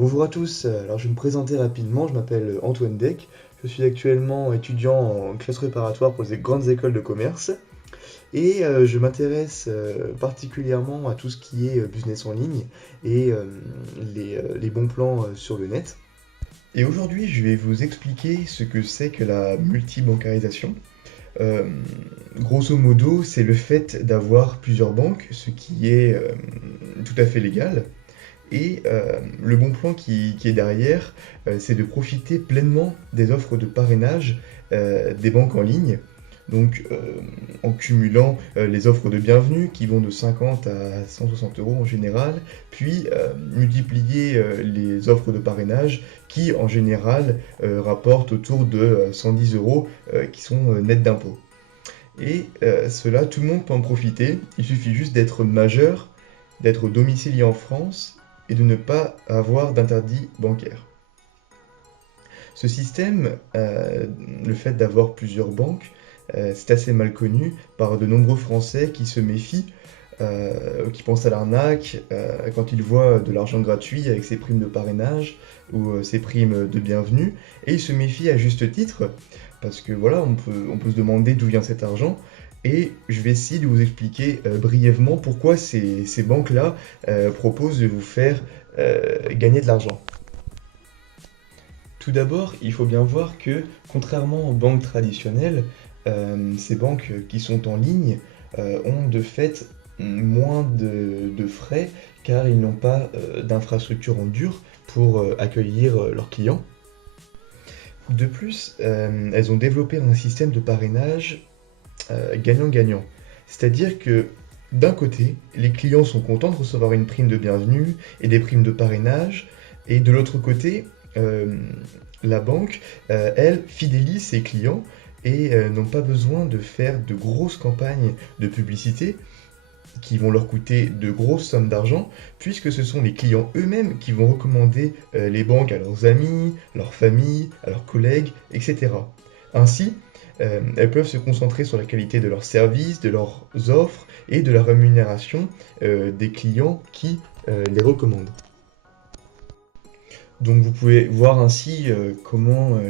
Bonjour à tous, alors je vais me présenter rapidement, je m'appelle Antoine Deck, je suis actuellement étudiant en classe préparatoire pour les grandes écoles de commerce et je m'intéresse particulièrement à tout ce qui est business en ligne et les bons plans sur le net. Et aujourd'hui je vais vous expliquer ce que c'est que la multibancarisation. Euh, Grosso modo, c'est le fait d'avoir plusieurs banques, ce qui est tout à fait légal. Et le bon plan qui est derrière, c'est de profiter pleinement des offres de parrainage des banques en ligne. Donc en cumulant les offres de bienvenue qui vont de 50 à 160 euros en général, puis multiplier les offres de parrainage qui en général rapportent autour de 110 euros qui sont nets d'impôts. Et cela, tout le monde peut en profiter, il suffit juste d'être majeur, d'être domicilié en France et de ne pas avoir d'interdit bancaire. Ce système, le fait d'avoir plusieurs banques, c'est assez mal connu par de nombreux Français qui se méfient, qui pensent à l'arnaque quand ils voient de l'argent gratuit avec ses primes de parrainage ou ses primes de bienvenue, et ils se méfient à juste titre, parce que voilà, on peut se demander d'où vient cet argent, et je vais essayer de vous expliquer brièvement pourquoi ces banques-là proposent de vous faire gagner de l'argent. Tout d'abord, il faut bien voir que, contrairement aux banques traditionnelles, ces banques qui sont en ligne ont de fait moins de frais car ils n'ont pas d'infrastructure en dur pour accueillir leurs clients. De plus, elles ont développé un système de parrainage gagnant-gagnant. C'est-à-dire que d'un côté, les clients sont contents de recevoir une prime de bienvenue et des primes de parrainage, et de l'autre côté, la banque, elle, fidélise ses clients et n'ont pas besoin de faire de grosses campagnes de publicité qui vont leur coûter de grosses sommes d'argent, puisque ce sont les clients eux-mêmes qui vont recommander les banques à leurs amis, leur famille, à leurs collègues, etc. Ainsi, elles peuvent se concentrer sur la qualité de leurs services, de leurs offres et de la rémunération des clients qui les recommandent. Donc vous pouvez voir ainsi comment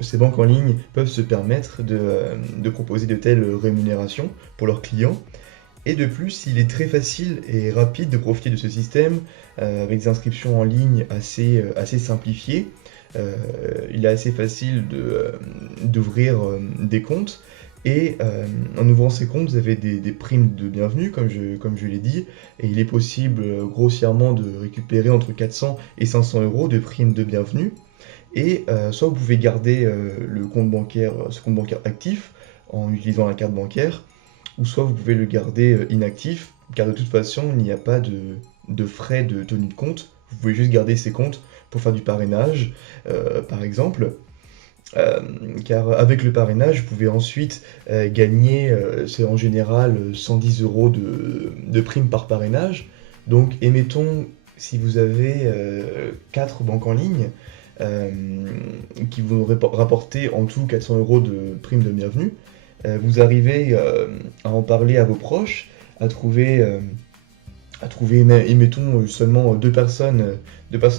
ces banques en ligne peuvent se permettre de proposer de telles rémunérations pour leurs clients. Et de plus, il est très facile et rapide de profiter de ce système avec des inscriptions en ligne assez simplifiées. Il est assez facile d'ouvrir des comptes et en ouvrant ces comptes, vous avez des primes de bienvenue, comme je l'ai dit, et il est possible grossièrement de récupérer entre 400 et 500 euros de primes de bienvenue. Et soit vous pouvez garder ce compte bancaire actif en utilisant la carte bancaire, ou soit vous pouvez le garder inactif, car de toute façon, il n'y a pas de frais de tenue de compte. Vous pouvez juste garder ces comptes pour faire du parrainage, par exemple. Car avec le parrainage, vous pouvez ensuite gagner, c'est en général 110 euros de prime par parrainage. Donc, émettons, si vous avez 4 banques en ligne euh, qui vous rapporter en tout 400 euros de prime de bienvenue, vous arrivez à en parler à vos proches, à trouver émettons, seulement deux personnes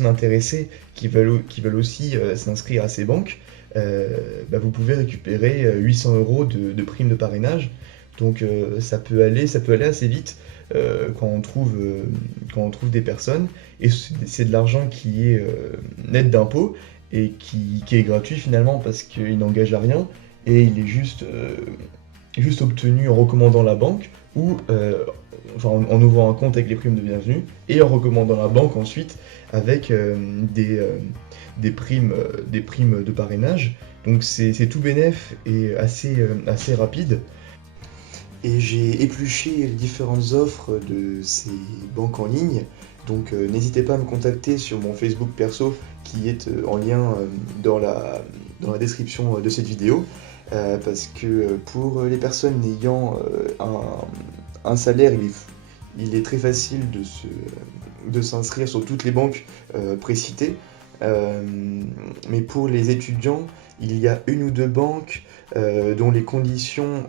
intéressées qui veulent aussi s'inscrire à ces banques, vous pouvez récupérer 800 euros de prime de parrainage. Donc ça peut aller assez vite quand on trouve des personnes. Et c'est de l'argent qui est net d'impôts et qui est gratuit finalement parce qu'il n'engage à rien et il est juste obtenu en recommandant la banque ou en ouvrant un compte avec les primes de bienvenue et en recommandant la banque ensuite avec des primes de parrainage. Donc c'est tout bénef et assez rapide. Et j'ai épluché les différentes offres de ces banques en ligne. Donc n'hésitez pas à me contacter sur mon Facebook perso qui est en lien dans la description de cette vidéo. Parce que pour les personnes ayant un salaire, il est très facile de s'inscrire sur toutes les banques précitées. Mais pour les étudiants, il y a une ou deux banques dont les conditions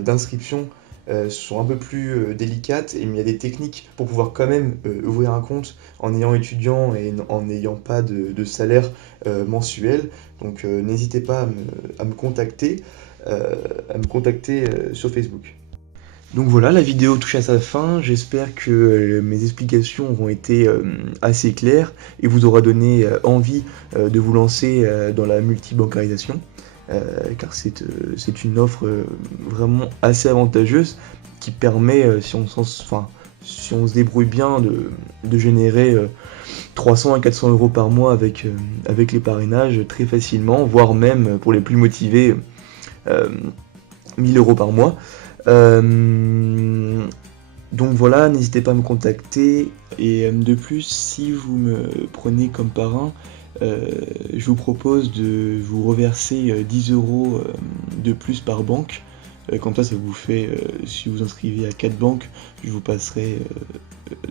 d'inscription sont un peu plus délicates, mais il y a des techniques pour pouvoir quand même ouvrir un compte en ayant étudiant et en n'ayant pas de salaire mensuel. Donc n'hésitez pas à me contacter, sur Facebook. Donc voilà, la vidéo touche à sa fin. J'espère que mes explications auront été assez claires et vous aura donné envie de vous lancer dans la multibancarisation, car c'est une offre vraiment assez avantageuse qui permet, si on se débrouille bien, de générer 300 à 400 euros par mois avec les parrainages très facilement, voire même pour les plus motivés, 1000 euros par mois. Donc voilà, n'hésitez pas à me contacter. Et de plus, si vous me prenez comme parrain, je vous propose de vous reverser 10 euros de plus par banque. Comme ça vous fait, si vous inscrivez à 4 banques, je vous passerai,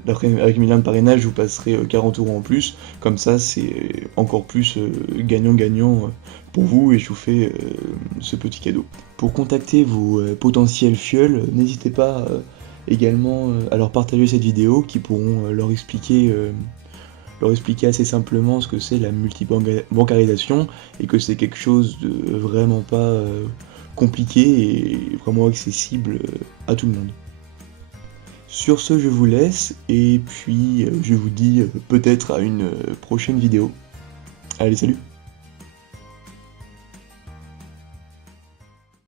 avec mes liens de parrainage, je vous passerai 40 euros en plus. Comme ça, c'est encore plus gagnant-gagnant pour vous et je vous fais ce petit cadeau. Pour contacter vos potentiels fioles, n'hésitez pas également à leur partager cette vidéo qui pourront leur expliquer assez simplement ce que c'est la multibancarisation et que c'est quelque chose de vraiment pas compliqué et vraiment accessible à tout le monde. Sur ce, je vous laisse et puis je vous dis peut-être à une prochaine vidéo. Allez, salut!